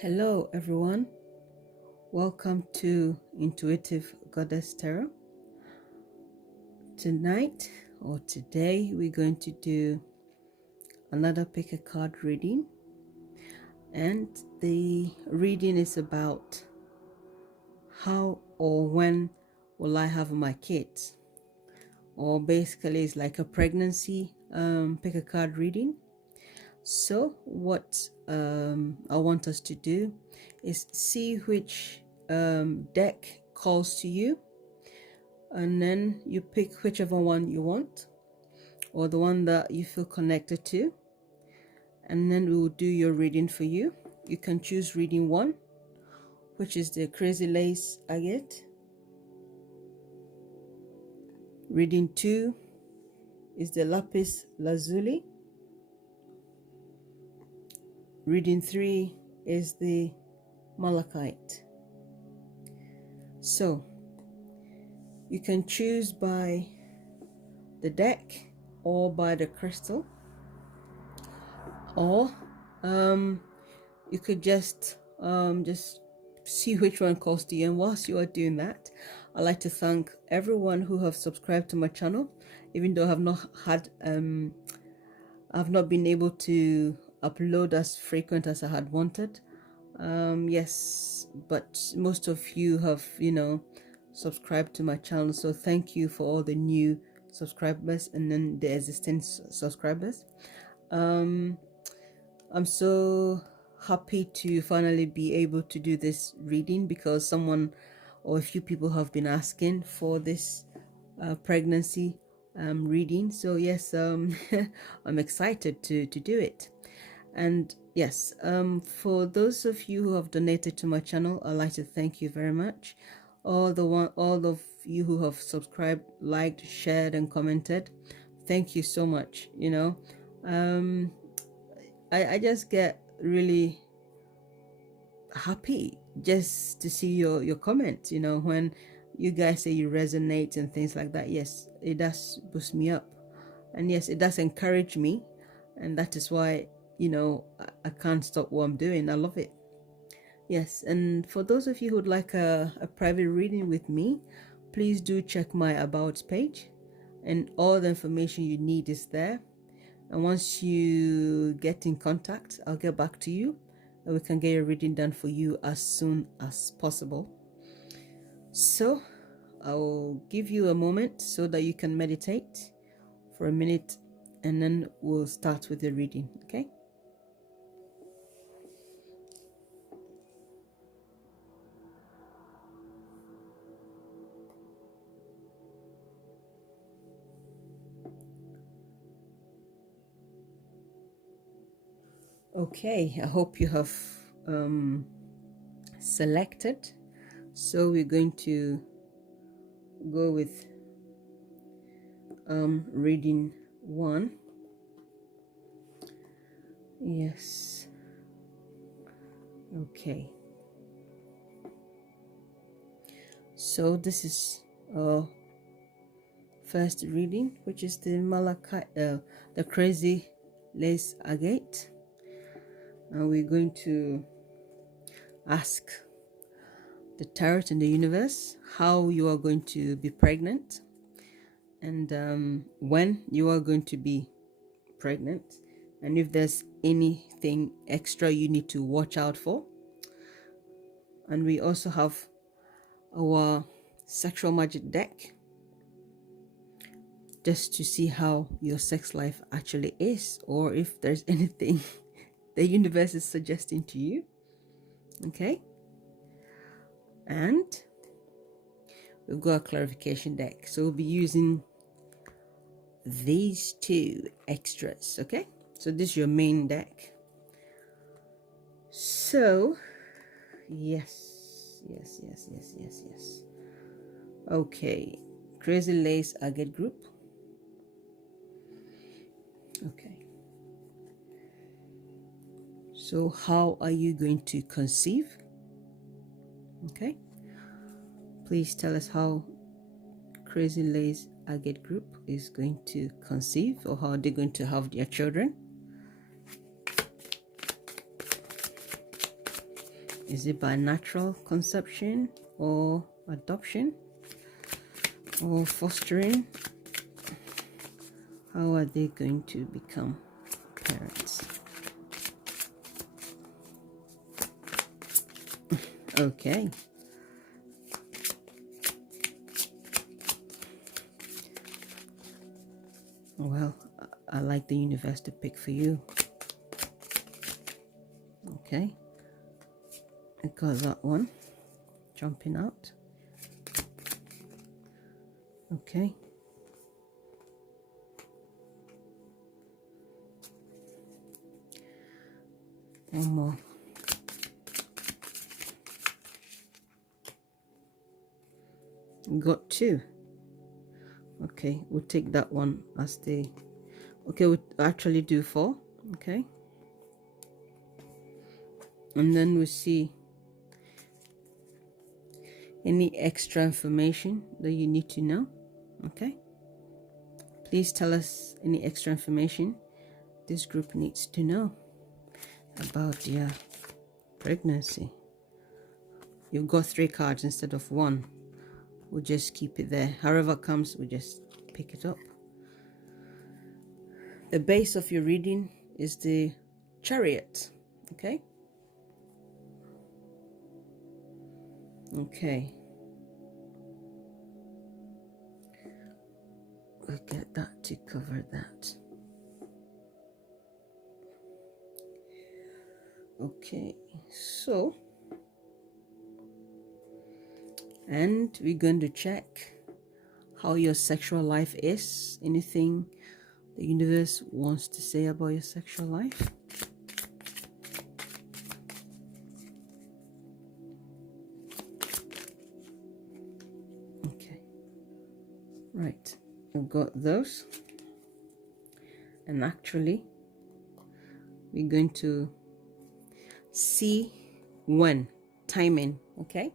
Hello everyone, welcome to Intuitive Goddess Tarot. Tonight or today we're going to do another pick a card reading, and the reading is about how or when will I have my kids, or basically it's like a pregnancy pick a card reading. So what I want us to do is see which deck calls to you, and then you pick whichever one you want or the one that you feel connected to, and then we will do your reading for you. You can choose reading 1, which is the Crazy Lace Agate. Reading 2 is the Lapis Lazuli. Reading 3 is the Malachite. So you can choose by the deck or by the crystal, or you could just see which one calls to you. And whilst you are doing that, I'd like to thank everyone who have subscribed to my channel, even though I've not been able to upload as frequent as I had wanted. Yes, but most of you have subscribed to my channel, so thank you for all the new subscribers and then the existing subscribers. I'm so happy to finally be able to do this reading, because someone or a few people have been asking for this pregnancy reading. So yes, I'm excited to do it. And yes, for those of you who have donated to my channel, I'd like to thank you very much. All of you who have subscribed, liked, shared, and commented, thank you so much. I just get really happy just to see your comments, when you guys say you resonate and things like that. Yes, it does boost me up, and yes, it does encourage me, and that is why I can't stop what I'm doing. I love it. Yes, and for those of you who'd like a private reading with me, please do check my about page, and all the information you need is there. And once you get in contact, I'll get back to you and we can get your reading done for you as soon as possible. So I'll give you a moment so that you can meditate for a minute, and then we'll start with the reading, okay? Okay, I hope you have selected. So we're going to go with reading 1. Yes. Okay. So this is first reading, which is the Malachite, the Crazy Lace Agate. And we're going to ask the tarot and the universe how you are going to be pregnant, and when you are going to be pregnant, and if there's anything extra you need to watch out for. And we also have our sexual magic deck, just to see how your sex life actually is, or if there's anything the universe is suggesting to you. Okay, and we've got a clarification deck, so we'll be using these 2 extras. Okay, so this is your main deck. So yes. Okay, Crazy Lace Agate group. Okay, so how are you going to conceive? Okay, please tell us how Crazy Lace Agate group is going to conceive, or how they're going to have their children. Is it by natural conception or adoption or fostering? How are they going to become parents? Okay. Well, I like the universe to pick for you. Okay. I got that one jumping out. Okay. One more. Got two. Okay, we'll take that one as the... Okay, we'll actually do four. Okay. And then we'll see any extra information that you need to know. Okay. Please tell us any extra information this group needs to know about their pregnancy. You've got 3 cards instead of 1. We'll just keep it there. However it comes, we'll just pick it up. The base of your reading is the Chariot. Okay. Okay. We'll get that to cover that. Okay, so, and we're going to check how your sexual life is. Anything the universe wants to say about your sexual life. Okay, right, I've got those. And actually, we're going to see when, timing. Okay,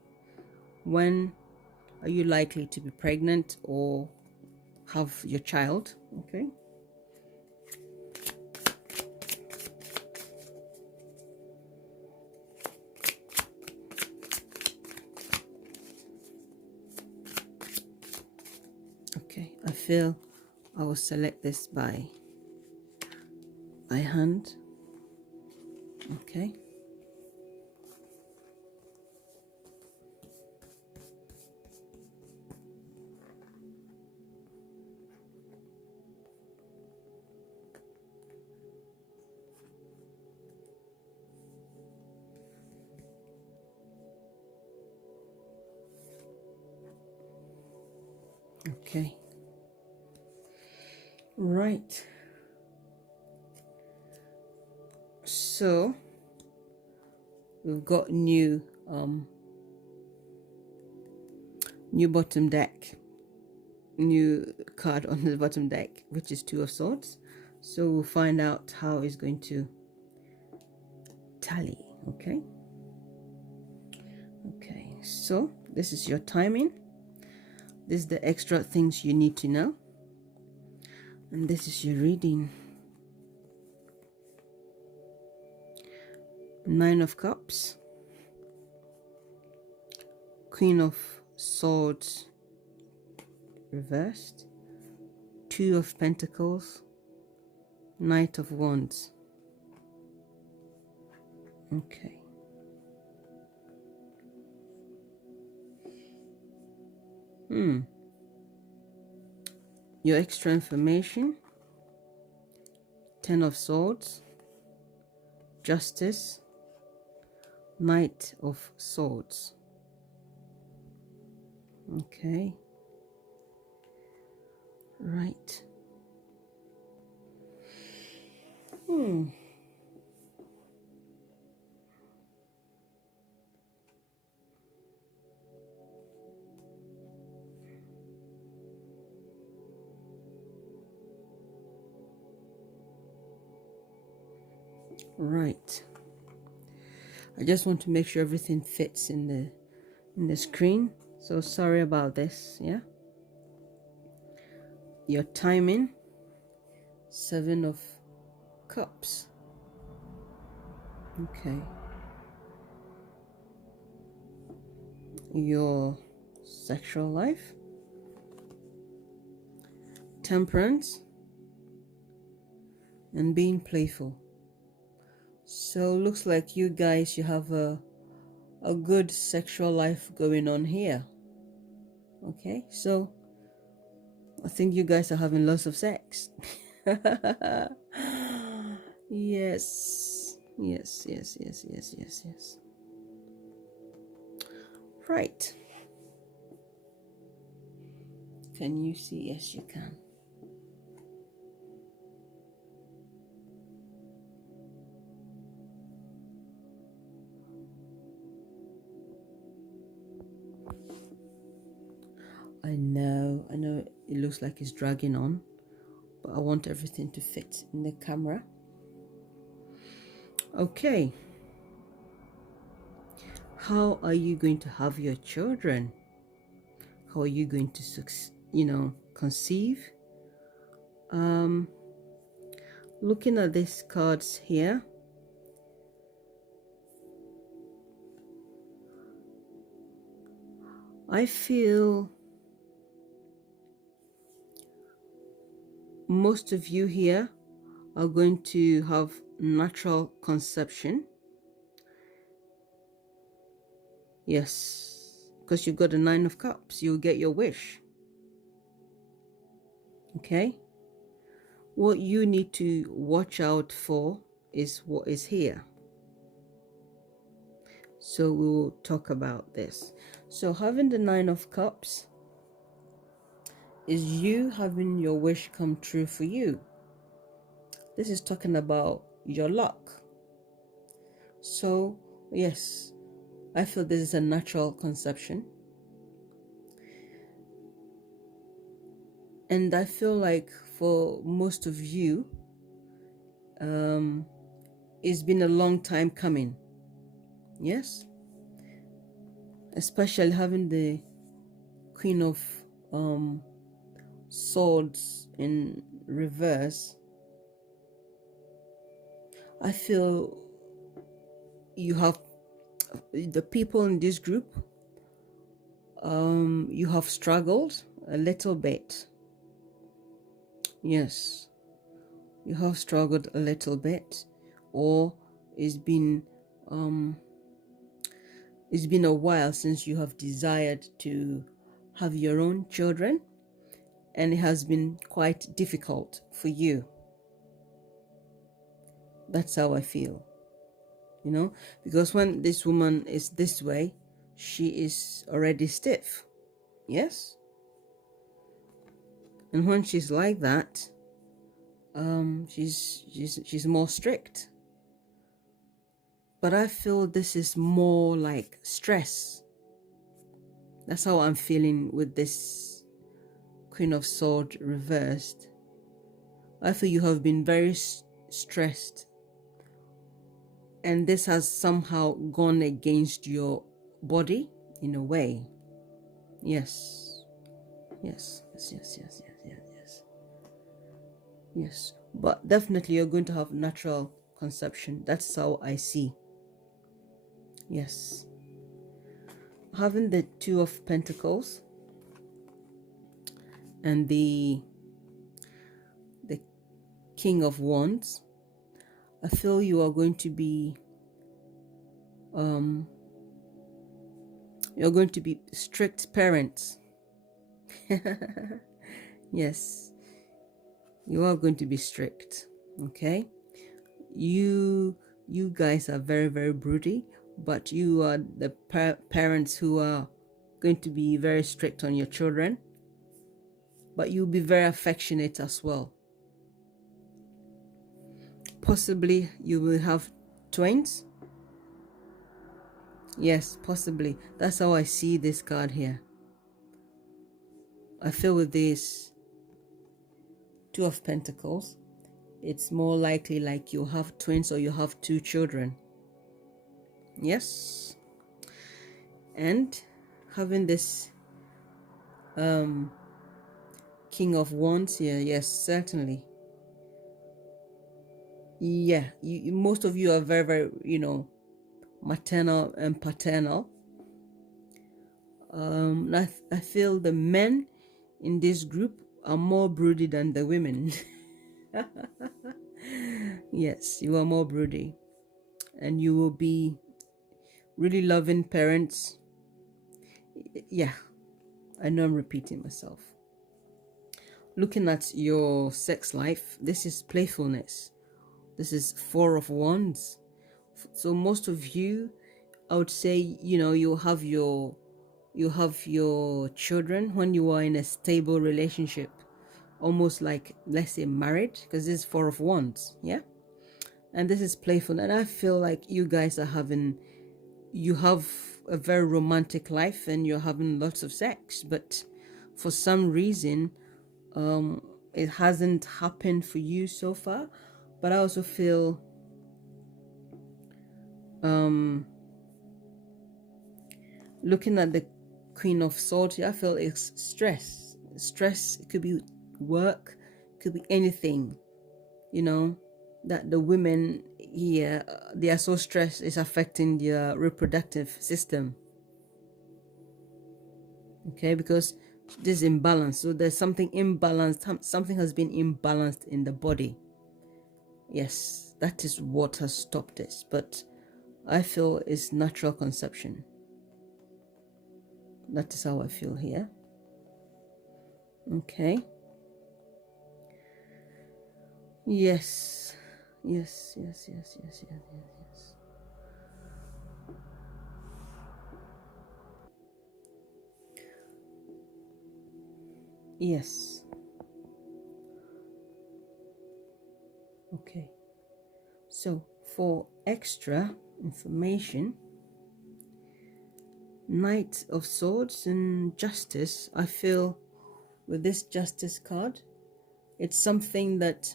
when are you likely to be pregnant or have your child? Okay. Okay, I feel I will select this by hand. Okay. Okay. Right. So we've got new bottom deck, new card on the bottom deck, which is 2 of Swords. So we'll find out how it's going to tally. Okay. Okay, so this is your timing. This is the extra things you need to know. And this is your reading. 9 of Cups, Queen of Swords reversed, 2 of Pentacles, Knight of Wands. Okay. Your extra information: 10 of Swords, Justice, Knight of Swords. Okay. Right. Right. I just want to make sure everything fits in the screen. So sorry about this. Yeah. Your timing: 7 of Cups. Okay. your sexual life, temperance, and being playful. So looks like you guys, you have a good sexual life going on here. Okay, so I think you guys are having lots of sex. Yes, yes, yes, yes, yes, yes, yes. Right. Can you see? Yes, you can. I know it looks like it's dragging on, but I want everything to fit in the camera. Okay. How are you going to have your children? How are you going to conceive? Looking at these cards here, I feel most of you here are going to have natural conception. Yes, because you've got the 9 of Cups. You'll get your wish. Okay? What you need to watch out for is what is here. So we'll talk about this. So having the 9 of Cups is you having your wish come true for you. This is talking about your luck. So, yes, I feel this is a natural conception. And I feel like for most of you, it's been a long time coming. Yes? Especially having the Queen of Swords in reverse. I feel you have the people in this group, you have struggled a little bit. Yes, you have struggled a little bit, or it's been a while since you have desired to have your own children, and it has been quite difficult for you. That's how I feel, because when this woman is this way, she is already stiff. Yes, and when she's like that, she's more strict. But I feel this is more like stress. That's how I'm feeling with this Queen of Swords reversed. I feel you have been very stressed, and this has somehow gone against your body in a way. Yes, yes, yes, yes, yes, yes, yes, yes. Yes, but definitely you're going to have natural conception. That's how I see. Yes. Having the 2 of Pentacles and the King of Wands, I feel you are going to be you're going to be strict parents. Yes, you are going to be strict. Okay, you guys are very, very broody, but you are the parents who are going to be very strict on your children, but you'll be very affectionate as well. Possibly you will have twins. Yes, possibly. That's how I see this card here. I feel with this 2 of Pentacles, it's more likely like you have twins or you have 2 children. Yes. And having this King of Wands here, yes, certainly. Yeah, most of you are very, very, maternal and paternal. I feel the men in this group are more broody than the women. Yes, you are more broody, and you will be really loving parents. Yeah, I know I'm repeating myself. Looking at your sex life, this is playfulness. This is Four of Wands. So most of you, I would say, you have your children when you are in a stable relationship, almost like, let's say, married, because this is Four of Wands. Yeah. And this is playful, and I feel like you guys are you have a very romantic life and you're having lots of sex, but for some reason it hasn't happened for you so far. But I also feel looking at the Queen of Swords, I feel it's stress. It could be work, it could be anything, that the women here, they are so stressed, it's affecting their reproductive system. Okay, because this is imbalance. So there's something imbalanced, something has been imbalanced in the body. Yes, that is what has stopped this, but I feel it's natural conception. That is how I feel here. Okay. Yes. Yes. Yes. Okay. So for extra information, Knight of Swords and Justice, I feel with this Justice card, it's something that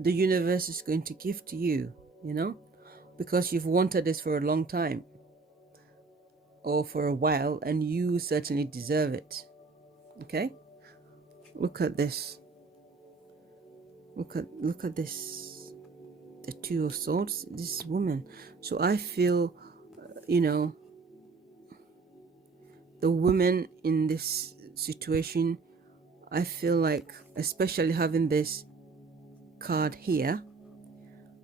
the universe is going to give to you, because you've wanted this for a long time or for a while, and you certainly deserve it. Okay, look at this. Look at this. The Two of Swords, this woman. So I feel, the women in this situation, I feel like, especially having this card here,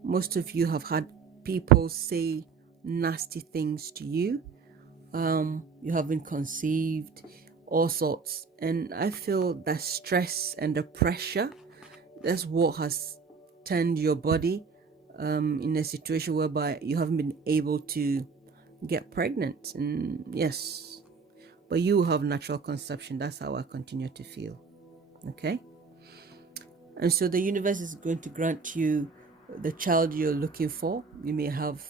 most of you have had people say nasty things to you. You have been conceived, all sorts, and I feel that stress and the pressure, that's what has turned your body in a situation whereby you haven't been able to get pregnant. And yes, but you have natural conception. That's how I continue to feel. Okay, and so the universe is going to grant you the child you're looking for. You may have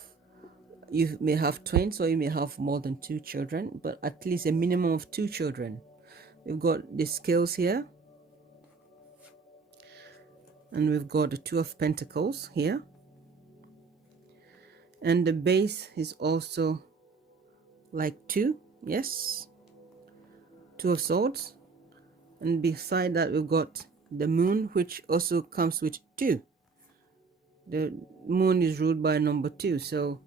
twins, or you may have more than 2 children, but at least a minimum of 2 children. We've got the scales here, and we've got the Two of Pentacles here, and the base is also like 2. Yes, Two of Swords, and beside that we've got the Moon, which also comes with 2. The Moon is ruled by number 2, so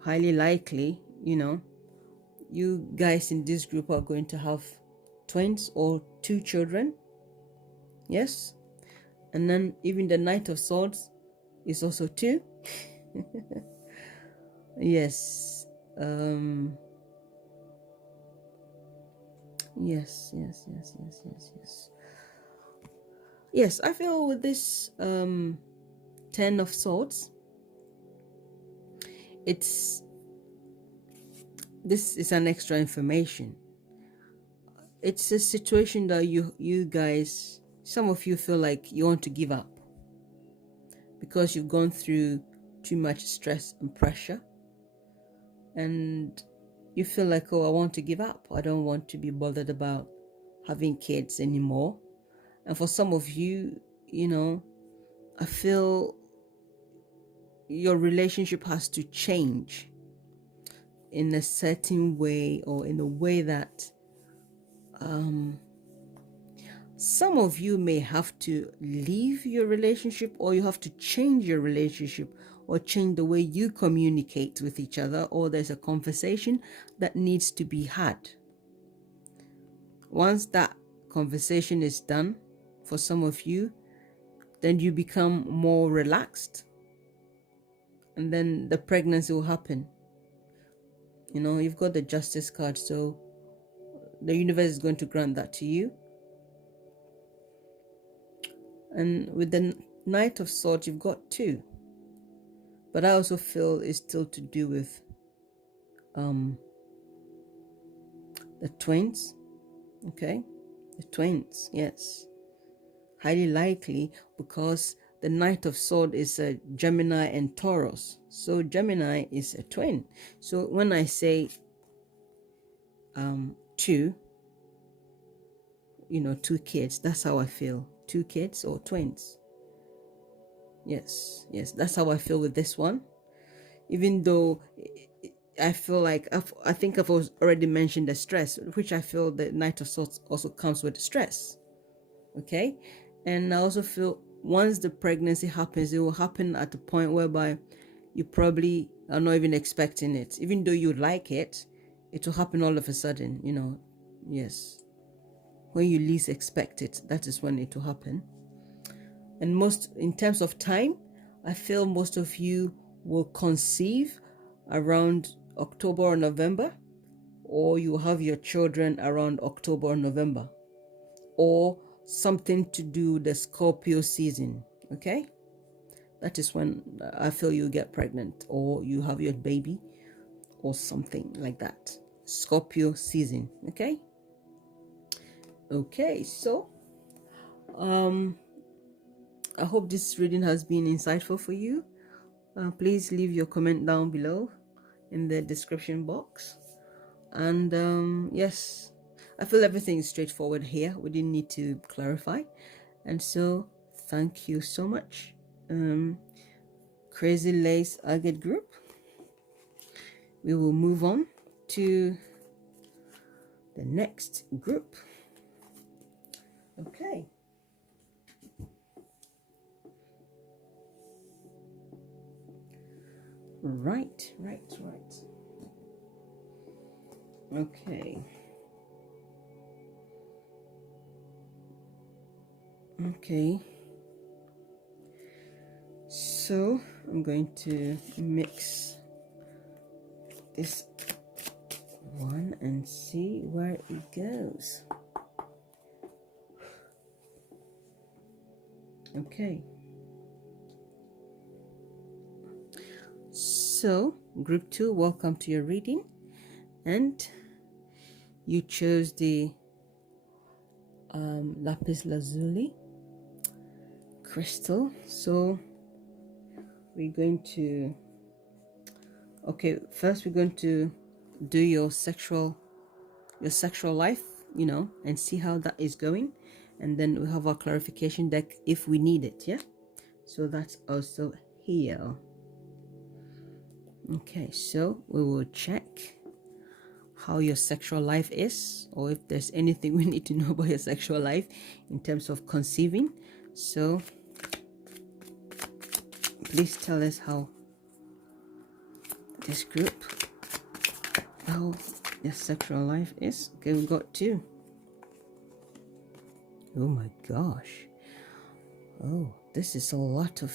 highly likely, you guys in this group are going to have twins or 2 children. Yes, and then even the Knight of Swords is also 2. Yes. Yes. Yes, I feel with this 10 of Swords, this is an extra information. It's a situation that you guys, some of you feel like you want to give up because you've gone through too much stress and pressure, and you feel like, oh, I want to give up. I don't want to be bothered about having kids anymore. And for some of you, I feel your relationship has to change in a certain way, or in a way that some of you may have to leave your relationship, or you have to change your relationship or change the way you communicate with each other, or there's a conversation that needs to be had. Once that conversation is done for some of you, then you become more relaxed, and then the pregnancy will happen. You know, you've got the Justice card, so the universe is going to grant that to you. And with the Knight of Swords, you've got 2. But I also feel it's still to do with the twins. Okay, the twins, yes. Highly likely, because the Knight of Swords is a Gemini and Taurus. So Gemini is a twin. So when I say 2, you know, 2 kids, that's how I feel. 2 kids or twins. Yes, that's how I feel with this one. Even though I feel like I think I've already mentioned the stress, which I feel the Knight of Swords also comes with the stress. Okay, and I also feel once the pregnancy happens, it will happen at a point whereby you probably are not even expecting it. Even though you like it, it will happen all of a sudden, you know. Yes, when you least expect it, that is when it will happen. And most, in terms of time, I feel most of you will conceive around October or November, or you have your children around October or November, or something to do with the Scorpio season. Okay, that is when I feel you get pregnant, or you have your baby, or something like that. Scorpio season. Okay, so I hope this reading has been insightful for you. Please leave your comment down below in the description box. And yes, I feel everything is straightforward here. We didn't need to clarify. And so thank you so much, Crazy Lace Agate group. We will move on to the next group. Okay. Right. Okay. So I'm going to mix this one and see where it goes. Okay. So, group 2, welcome to your reading, and you chose the Lapis Lazuli crystal. So we're going to, first we're going to do your sexual life, you know, and see how that is going, and then we have our clarification deck if we need it. Yeah, so that's also here. Okay, so we will check how your sexual life is, or if there's anything we need to know about your sexual life in terms of conceiving. So please tell us how this group, how your sexual life is. Okay, we got 2. Oh my gosh. Oh, this is a lot of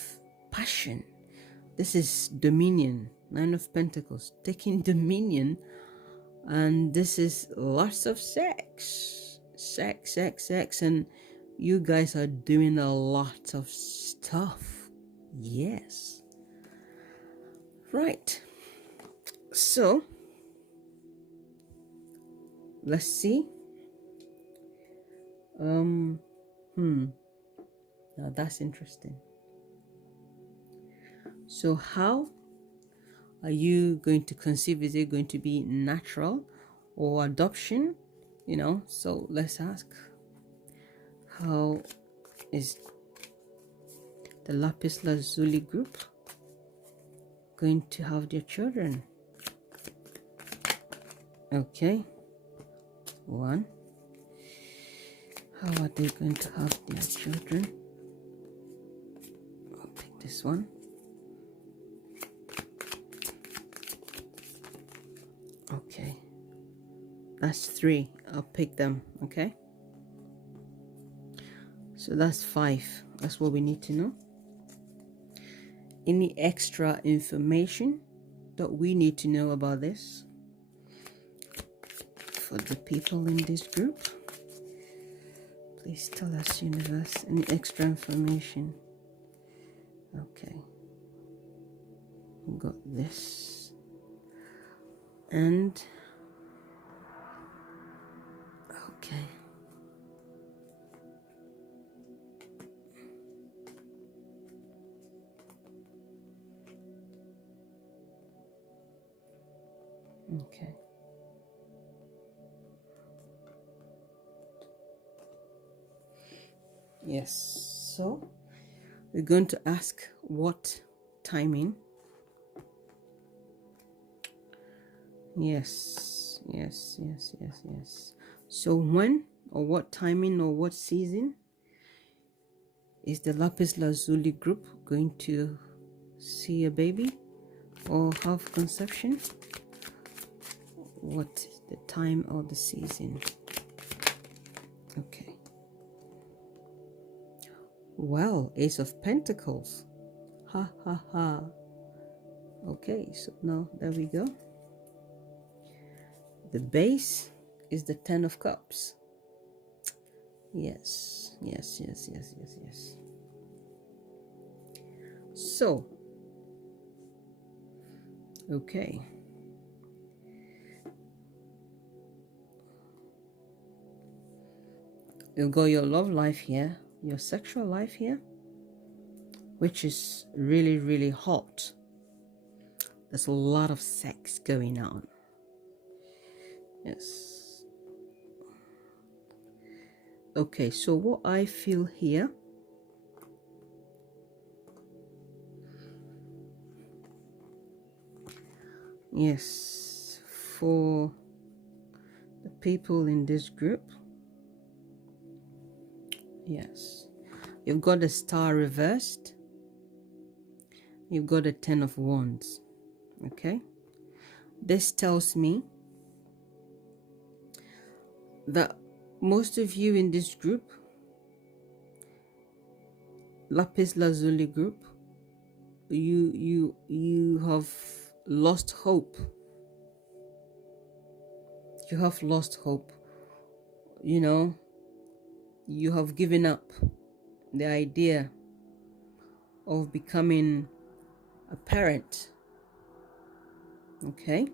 passion. This is dominion. 9 of Pentacles, taking dominion. And this is lots of sex, and you guys are doing a lot of stuff. Yes. Right. So let's see. Now that's interesting. So how are you going to conceive? Is it going to be natural or adoption? You know, so let's ask, how is the Lapis Lazuli group going to have their children? Okay, 1. How are they going to have their children? I'll pick this one. Okay, that's 3. I'll pick them. Okay, so that's 5. That's what we need to know. Any extra information that we need to know about this for the people in this group? Please tell us, universe, any extra information. Okay, we got this, and okay, okay. Yes, so we're going to ask what timing. Yes, yes, yes, yes, yes. So when or what timing or what season is the Lapis Lazuli group going to see a baby or have conception? What the time or the season? Okay. Well, Ace of Pentacles. Ha ha ha. Okay, so now there we go. The base is the 10 of Cups. Yes, yes, yes, yes, yes, yes. So, okay. You've got your love life here, your sexual life here, which is really, really hot. There's a lot of sex going on. Yes. Okay, so what I feel here, yes, for the people in this group, yes, you've got the Star reversed, you've got the 10 of Wands. Okay, this tells me that most of you in this group, Lapis Lazuli group, you have lost hope. You have lost hope. You know, you have given up the idea of becoming a parent. Okay,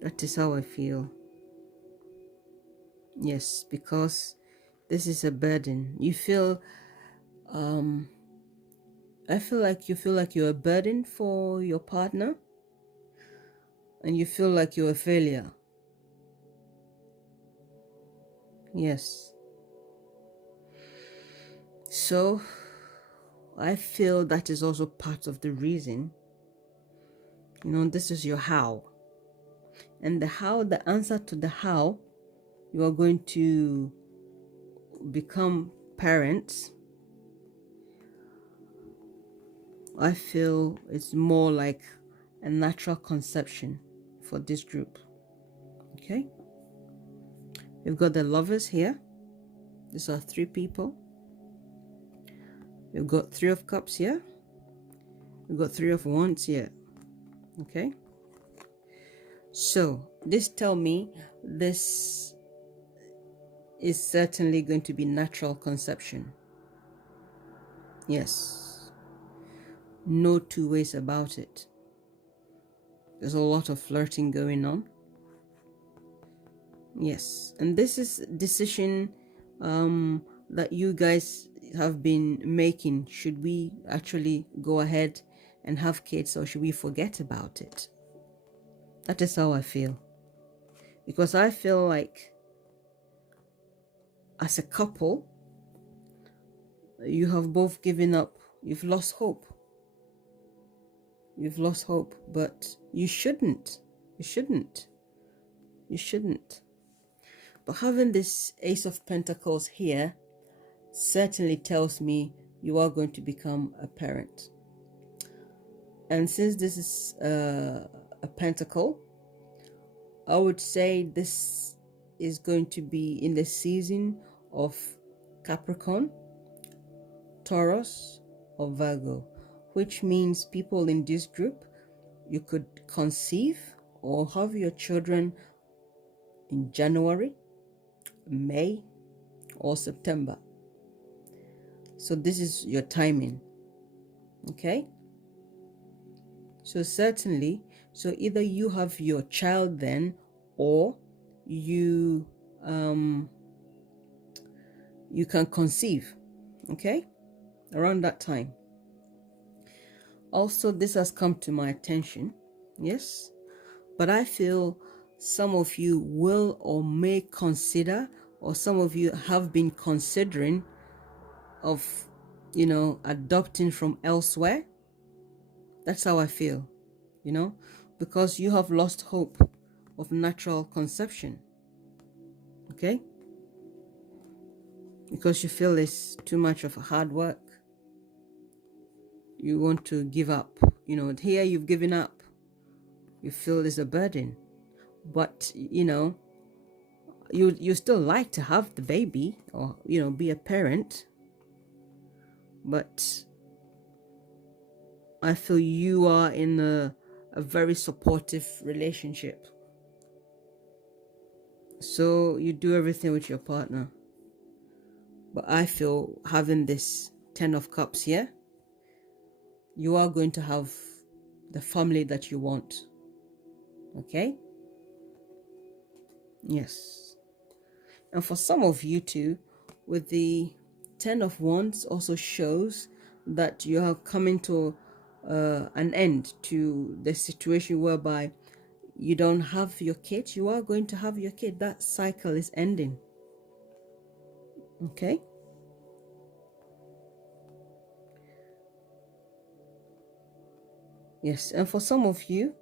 that is how I feel. Yes, because this is a burden. You feel I feel like you're a burden for your partner, and you feel like you're a failure. Yes. So I feel that is also part of the reason. You know, this is your how. And the how, the answer to the how you are going to become parents, I feel it's more like a natural conception for this group. Okay, we've got the Lovers here. These are 3 people. We've got 3 of Cups here. We've got 3 of Wands here. Okay, so this tell me this is certainly going to be natural conception. Yes, no 2 ways about it. There's a lot of flirting going on. Yes, and this is a decision that you guys have been making. Should we actually go ahead and have kids, or should we forget about it? That is how I feel. Because I feel like as a couple, you have both given up. You've lost hope. You've lost hope, but you shouldn't. You shouldn't. You shouldn't. But having this Ace of Pentacles here certainly tells me you are going to become a parent. And since this is a pentacle, I would say this is going to be in the season of Capricorn, Taurus, or Virgo, which means people in this group, you could conceive or have your children in January, May, or September. So this is your timing. Okay? So certainly, so either you have your child then, or you you can conceive, okay, around that time. Also, this has come to my attention, yes, but I feel some of you will or may consider, or some of you have been considering of, adopting from elsewhere. That's how I feel, because you have lost hope of natural conception, okay? Because you feel it's too much of a hard work. You want to give up. Here you've given up. You feel it's a burden. But, you still like to have the baby or, be a parent. But I feel you are in a very supportive relationship. So you do everything with your partner. But I feel having this 10 of Cups here, you are going to have the family that you want. Okay? Yes. And for some of you too, with the 10 of Wands also shows that you are coming to an end to the situation whereby you don't have your kid. You are going to have your kid. That cycle is ending. Okay? Yes, and for some of you,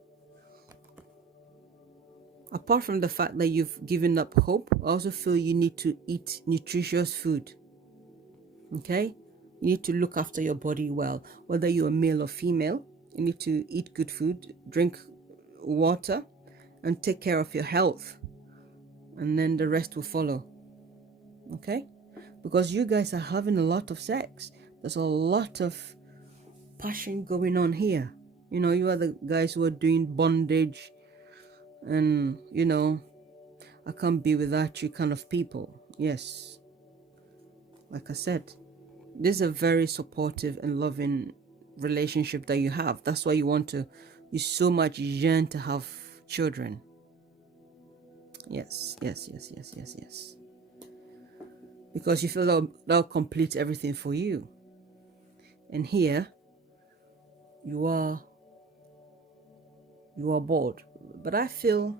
apart from the fact that you've given up hope, I also feel you need to eat nutritious food. Okay? You need to look after your body well. Whether you're male or female, you need to eat good food, drink water, and take care of your health. And then the rest will follow. Okay? Because you guys are having a lot of sex. There's a lot of passion going on here. You are the guys who are doing bondage and, I can't be without you kind of people. Yes. Like I said, this is a very supportive and loving relationship that you have. That's why you so much yearn to have children. Yes. Because you feel that'll complete everything for you. And here, you are bored. But I feel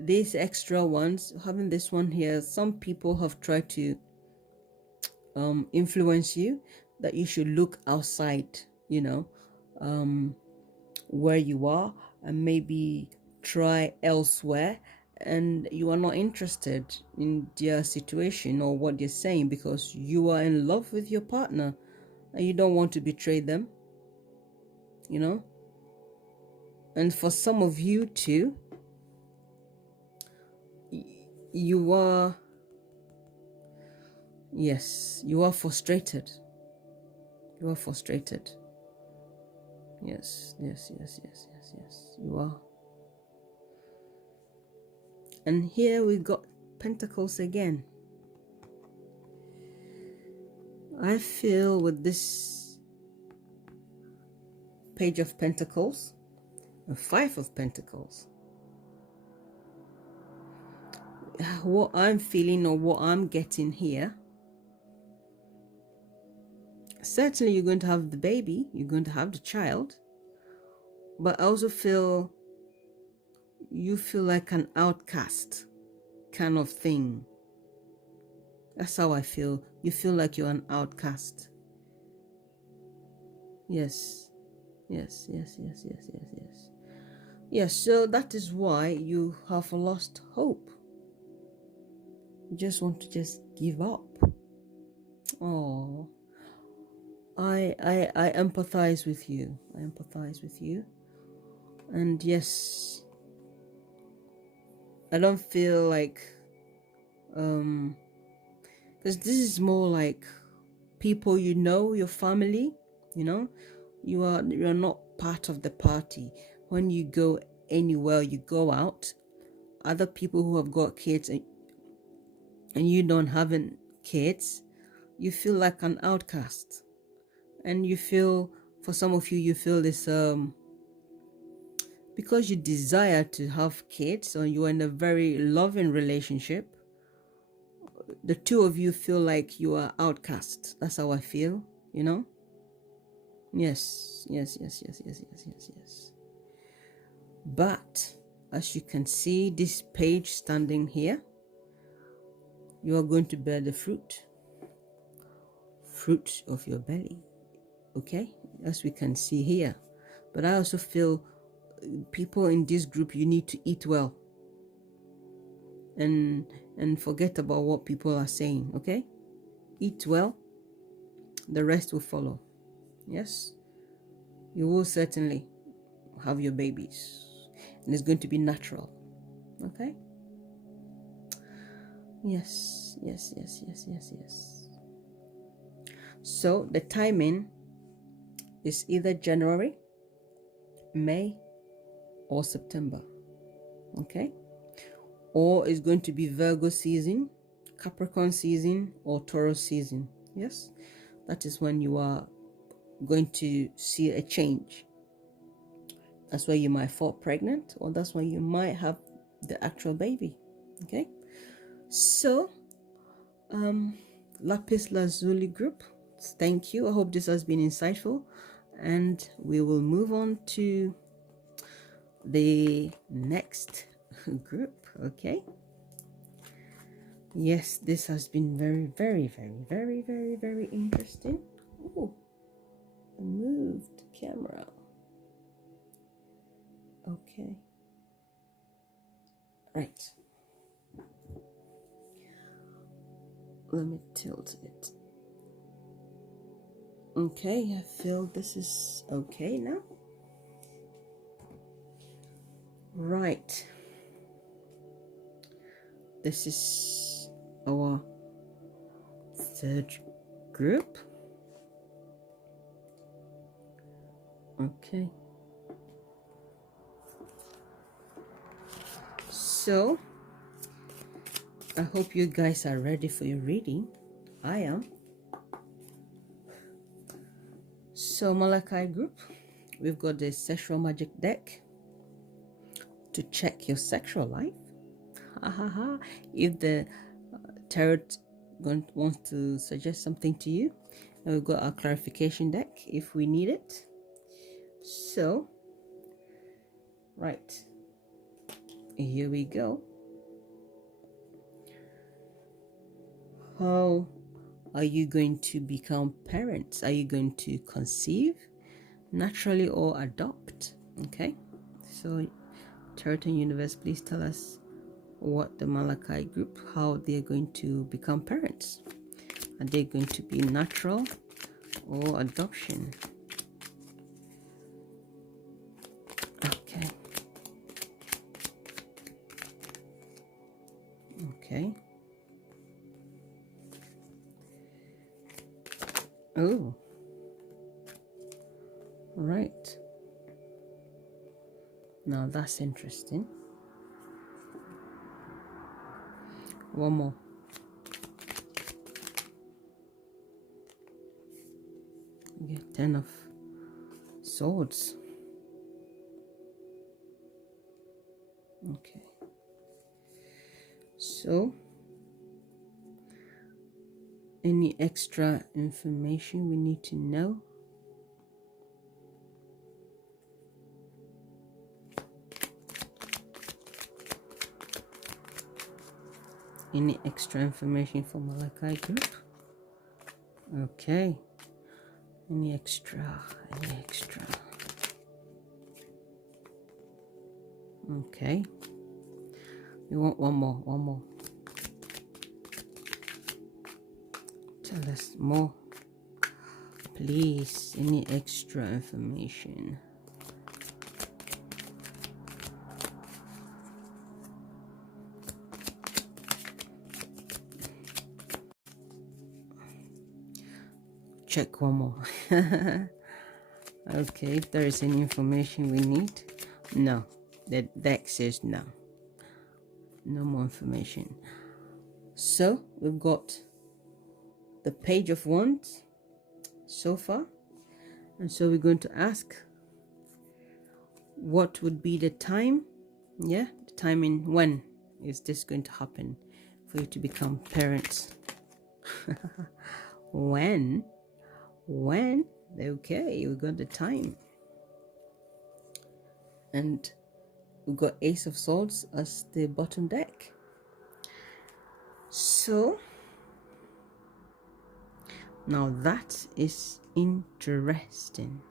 these extra ones, having this one here, some people have tried to influence you that you should look outside, where you are, and maybe try elsewhere, and you are not interested in their situation or what they're saying because you are in love with your partner and you don't want to betray them, and for some of you too, you are frustrated. You are frustrated. Yes, you are. And here we got Pentacles again. I feel with this Page of Pentacles and Five of Pentacles, what I'm feeling or what I'm getting here, certainly you're going to have the baby, you're going to have the child, but I also feel you feel like an outcast kind of thing. That's how I feel. You feel like you're an outcast. Yes, so that is why you have lost hope. You just want to give up. Oh, I empathize with you. And yes, I don't feel like because this is more like people, you know, your family, you know, you're not part of the party. When you go anywhere, you go out, other people who have got kids, and you don't having kids, you feel like an outcast. And you feel, for some of you, you feel this because you desire to have kids, or you're in a very loving relationship, the two of you feel like you are outcasts. That's how I feel, you know. Yes, yes, yes, yes, yes, yes, yes, yes. But as you can see, this page standing here, you are going to bear the fruit of your belly. Okay, as we can see here. But I also feel people in this group, you need to eat well and forget about what people are saying. Okay, eat well, the rest will follow. Yes, you will certainly have your babies, and it's going to be natural. Okay, yes, yes, yes, yes, yes, yes. So the timing is either January, May, or September. Okay, or it's going to be Virgo season, Capricorn season, or Taurus season. Yes, that is when you are going to see a change. That's why you might fall pregnant, or that's why you might have the actual baby. Okay, so Lapis Lazuli group, thank you. I hope this has been insightful, and we will move on to the next group. Okay, yes, this has been very, very, very, very, very, very interesting. Oh, I moved the camera. Okay, right, let me tilt it. Okay, I feel this is okay now. Right, this is our third group. Okay, so I hope you guys are ready for your reading. I am. So Malachite group, we've got the sexual magic deck to check your sexual life. If the tarot wants to suggest something to you, and we've got our clarification deck if we need it. So, right, here we go. How are you going to become parents? Are you going to conceive naturally or adopt? Okay, so Tarot and Universe, please tell us what the Malachite group, how they're going to become parents. Are they going to be natural or adoption? Okay. Okay. Oh. Right. Now that's interesting. One more. We get 10 of Swords. Okay. So, any extra information we need to know? Any extra information for Malachite group? Okay. Any extra? Okay. We want one more. Tell us more. Please, any extra information? check one more. Okay, if there is any information we need. No, the deck says no. No more information. So we've got the Page of Wands so far. And so we're going to ask, what would be the time? Yeah, the timing. When is this going to happen for you to become parents? When? Okay, we got the time. And we got Ace of Swords as the bottom deck. So now that is interesting.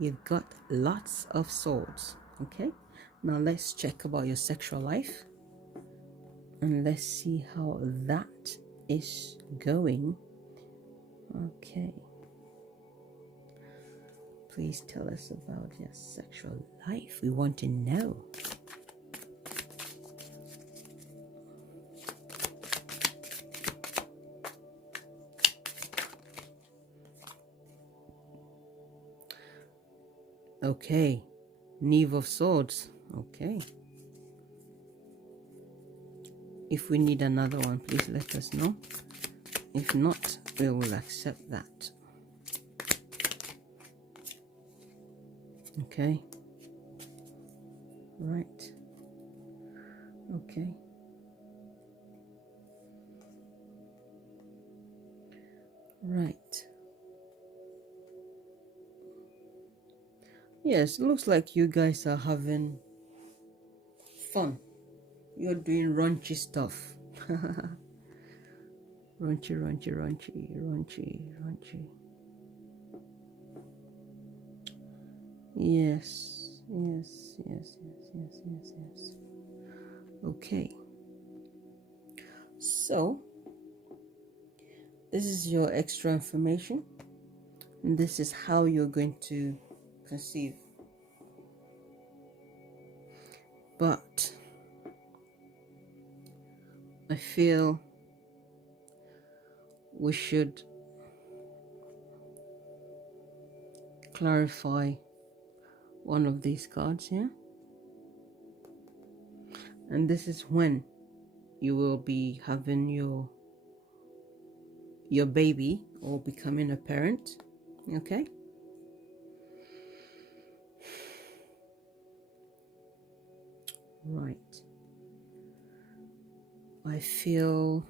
You've got lots of swords. Okay, now let's check about your sexual life and let's see how that is going. Okay, please tell us about your sexual life. We want to know. Okay, Knave of Swords. Okay. If we need another one, please let us know. If not, we will accept that. Okay. Right. Okay. Right. Yes, looks like you guys are having fun. You're doing raunchy stuff. Raunchy. Yes. Okay. So, this is your extra information. And this is how you're going to conceive. But I feel we should clarify one of these cards here. And this is when you will be having your baby or becoming a parent. Okay? Right. I feel,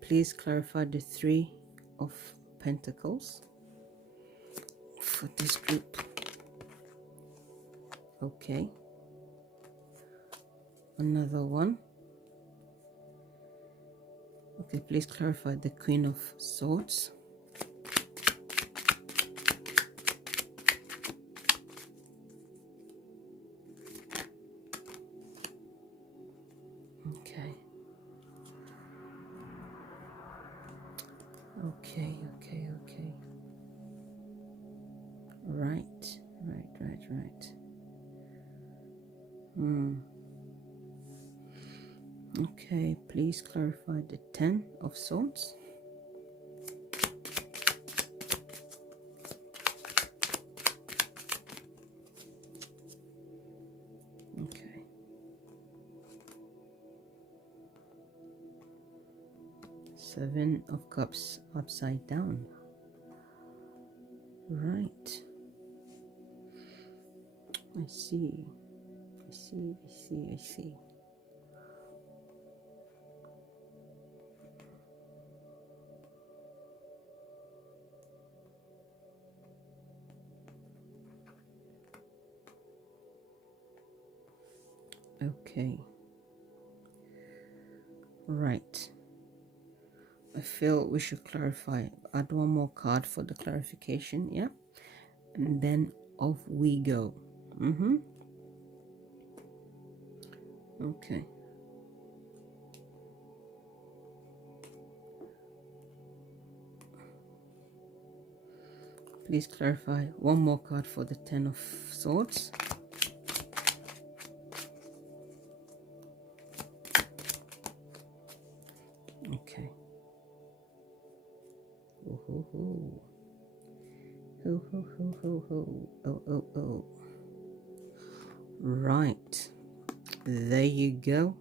please clarify the Three of Pentacles for this group. Okay. Another one. Okay, please clarify the Queen of Swords. Okay. Right. Okay, please clarify the Ten of Swords. Okay. Seven of Cups upside down. Right. I see. Okay. Right. I feel we should clarify. Add one more card for the clarification, yeah? And then off we go. Okay. Please clarify one more card for the Ten of Swords. Okay. ho. Ho, ho, ho, ho, ho. Oh, oh, oh. Right. There you go.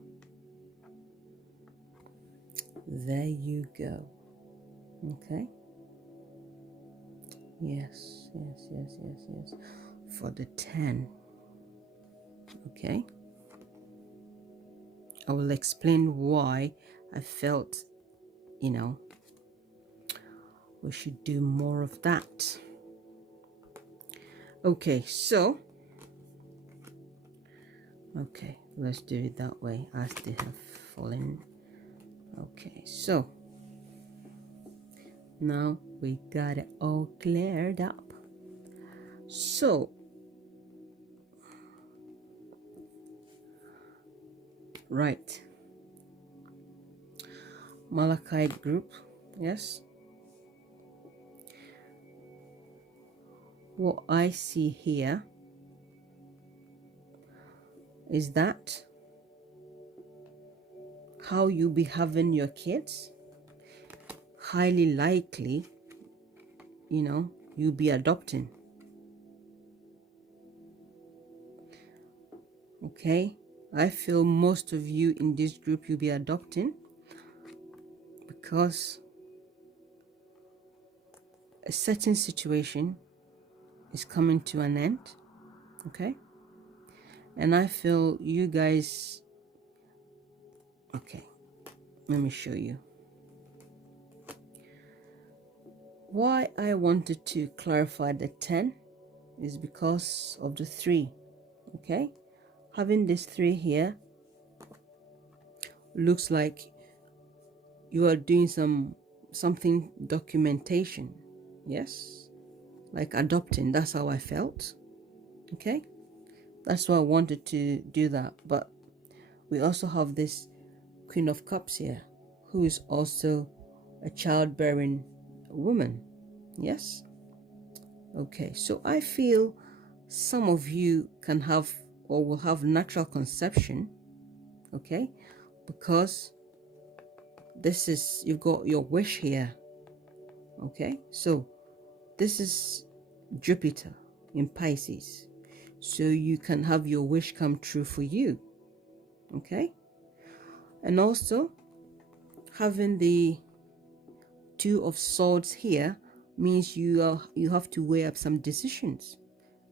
There you go. Okay. Yes, yes, yes, yes, yes. For the 10. Okay. I will explain why I felt, we should do more of that. Okay, so, let's do it that way as they have fallen. Okay, so now we got it all cleared up. So, right, Malachite group, yes. What I see here is that how you be having your kids, highly likely, you'll be adopting. Okay, I feel most of you in this group you'll be adopting because a certain situation is coming to an end. Okay, and I feel you guys, okay, let me show you why I wanted to clarify the 10 is because of the 3. Okay, having this 3 here looks like you are doing something documentation. Yes, like adopting. That's how I felt. Okay, that's why I wanted to do that. But we also have this Queen of Cups here, who is also a childbearing woman. Yes. Okay, so I feel some of you can have or will have natural conception. Okay, because this is, you've got your wish here. Okay, so this is Jupiter in Pisces, so you can have your wish come true for you. Okay, and also having the 2 of Swords here means you have to weigh up some decisions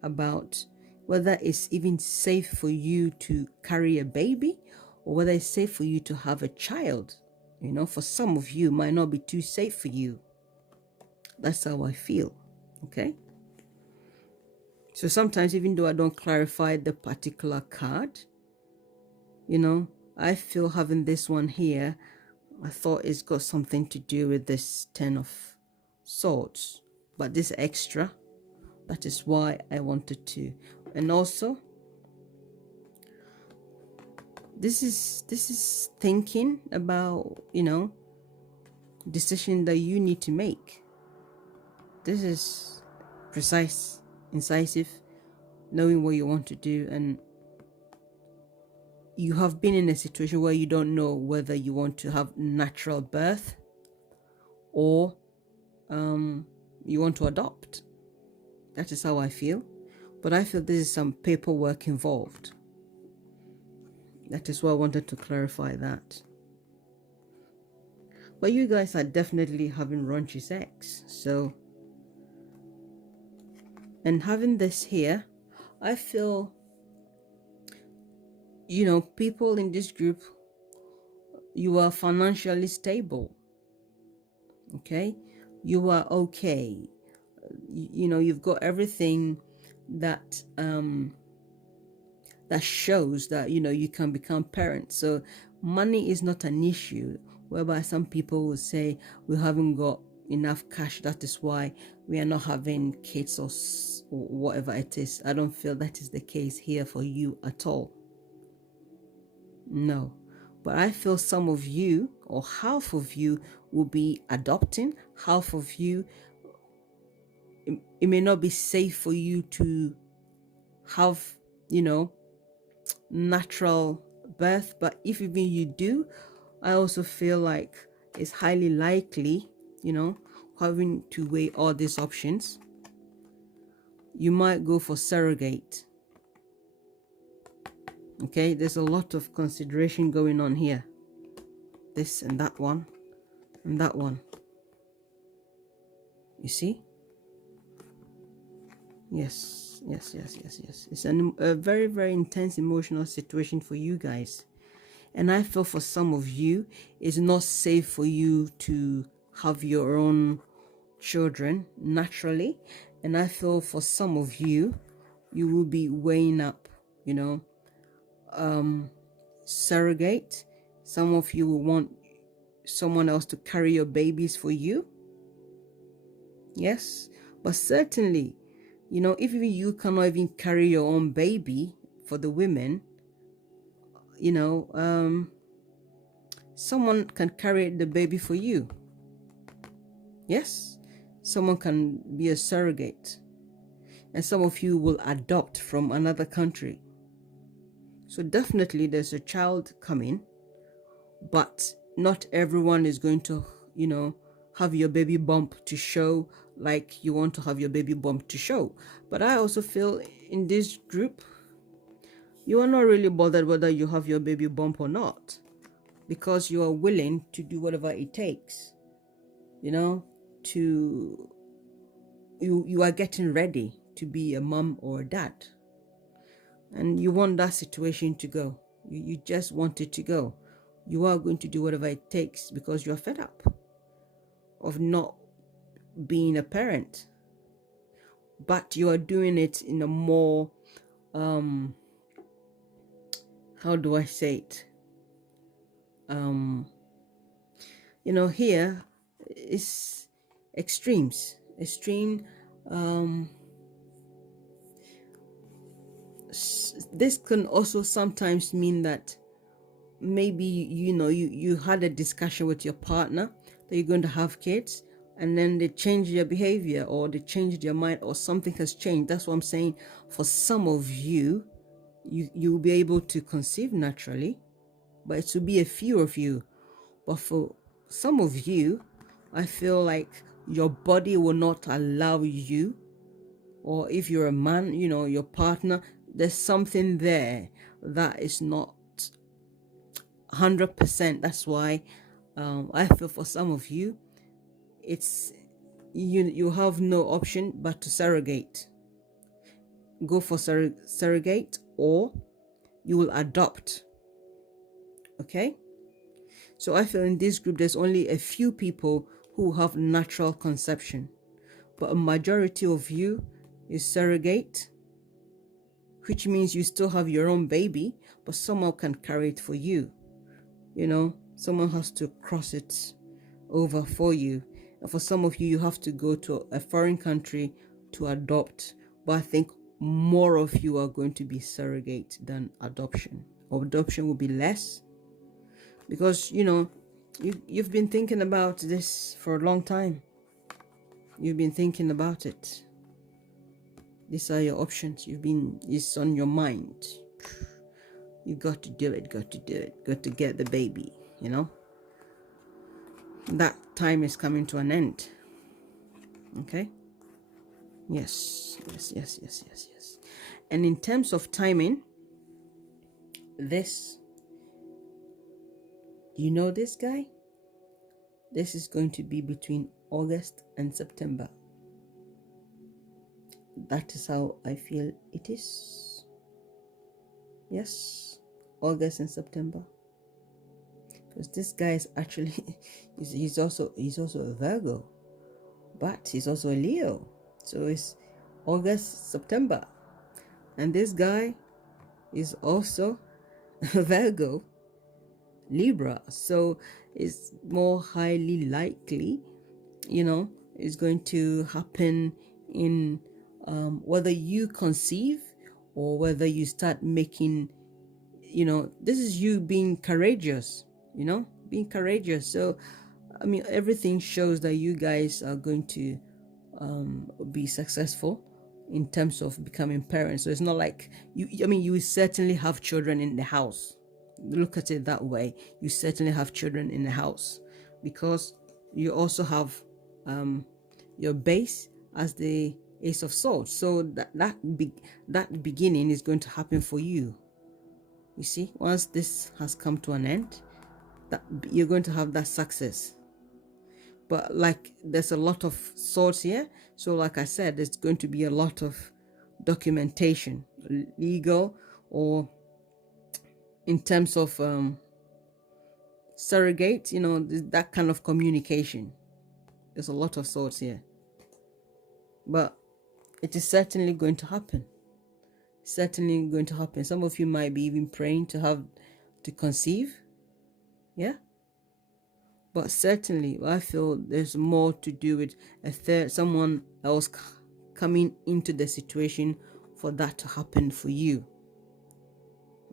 about whether it's even safe for you to carry a baby or whether it's safe for you to have a child. For some of you, it might not be too safe for you. That's how I feel. Okay, so sometimes, even though I don't clarify the particular card, I feel having this one here, I thought it's got something to do with this 10 of Swords, but this extra, that is why I wanted to. And also, this is thinking about, decision that you need to make. This is precise, incisive, knowing what you want to do, and you have been in a situation where you don't know whether you want to have natural birth or you want to adopt. That is how I feel. But I feel this is some paperwork involved. That is why I wanted to clarify that. But you guys are definitely having raunchy sex. So, and having this here, I feel, people in this group, you are financially stable. Okay, you are okay. You've got everything that that shows that you can become parents. So money is not an issue, whereby some people will say we haven't got enough cash, that is why we are not having kids or whatever it is. I don't feel that is the case here for you at all. No, but I feel some of you, or half of you, will be adopting. Half of you, it may not be safe for you to have, natural birth, but if even you do, I also feel like it's highly likely, having to weigh all these options, you might go for surrogate. Okay, there's a lot of consideration going on here. This and that one and that one. You see? Yes. It's a very, very intense emotional situation for you guys. And I feel for some of you, it's not safe for you to have your own children naturally. And I feel for some of you, you will be weighing up, surrogate. Some of you will want someone else to carry your babies for you. Yes, but certainly, if even you cannot even carry your own baby, for the women, someone can carry the baby for you. Yes, someone can be a surrogate. And some of you will adopt from another country. So definitely there's a child coming, but not everyone is going to, have your baby bump to show like you want to have your baby bump to show. But I also feel in this group, you are not really bothered whether you have your baby bump or not, because you are willing to do whatever it takes, you are getting ready to be a mom or a dad. And you want that situation to go. You just want it to go. You are going to do whatever it takes because you're fed up of not being a parent. But you are doing it in a more, how do I say it? Here is extremes. This can also sometimes mean that maybe you had a discussion with your partner that you're going to have kids, and then they change their behavior or they change their mind or something has changed. That's what I'm saying. For some of you, you'll be able to conceive naturally, but it will be a few of you. But for some of you, I feel like your body will not allow you, or if you're a man, your partner, there's something there that is not 100%. That's why I feel for some of you, it's you have no option but to surrogate. Go for surrogate, or you will adopt. Okay, so I feel in this group there's only a few people who have natural conception, but a majority of you is surrogate, which means you still have your own baby, but someone can carry it for you. Someone has to cross it over for you. And for some of you, you have to go to a foreign country to adopt. But I think more of you are going to be surrogate than adoption. Adoption will be less because, you've been thinking about this for a long time. You've been thinking about it. These are your options. It's on your mind. You got to do it, got to get the baby, That time is coming to an end. Okay? Yes. And in terms of timing, this guy? This is going to be between August and September. That is how I feel it is. Yes, August and September. Because this guy is actually, he's also a Virgo, but he's also a Leo. So it's August, September. And this guy is also a Virgo, Libra. So it's more highly likely, it's going to happen in whether you conceive or whether you start making, this is you being courageous, being courageous. So, everything shows that you guys are going to be successful in terms of becoming parents. So it's not like you certainly have children in the house. Look at it that way. You certainly have children in the house because you also have your base as the Ace of Swords. So that beginning is going to happen for you. You see, once this has come to an end, that you're going to have that success. But like, there's a lot of swords here, so like I said, there's going to be a lot of documentation, legal or in terms of surrogate, that kind of communication. There's a lot of swords here, but it is certainly going to happen. Certainly going to happen. Some of you might be even praying to conceive. Yeah. But certainly, I feel there's more to do with someone else coming into the situation for that to happen for you.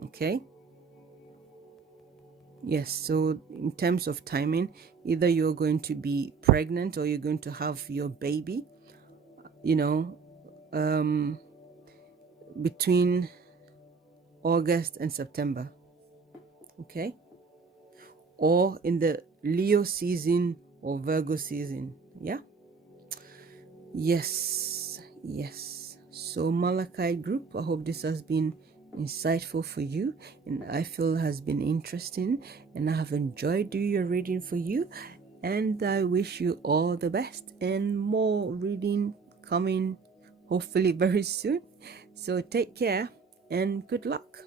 Okay? Yes, so in terms of timing, either you're going to be pregnant or you're going to have your baby, between August and September. Okay? Or in the Leo season or Virgo season. Yeah? Yes. So Malachite group, I hope this has been insightful for you, and I feel has been interesting, and I have enjoyed doing your reading for you, and I wish you all the best and more reading coming hopefully very soon. So take care and good luck.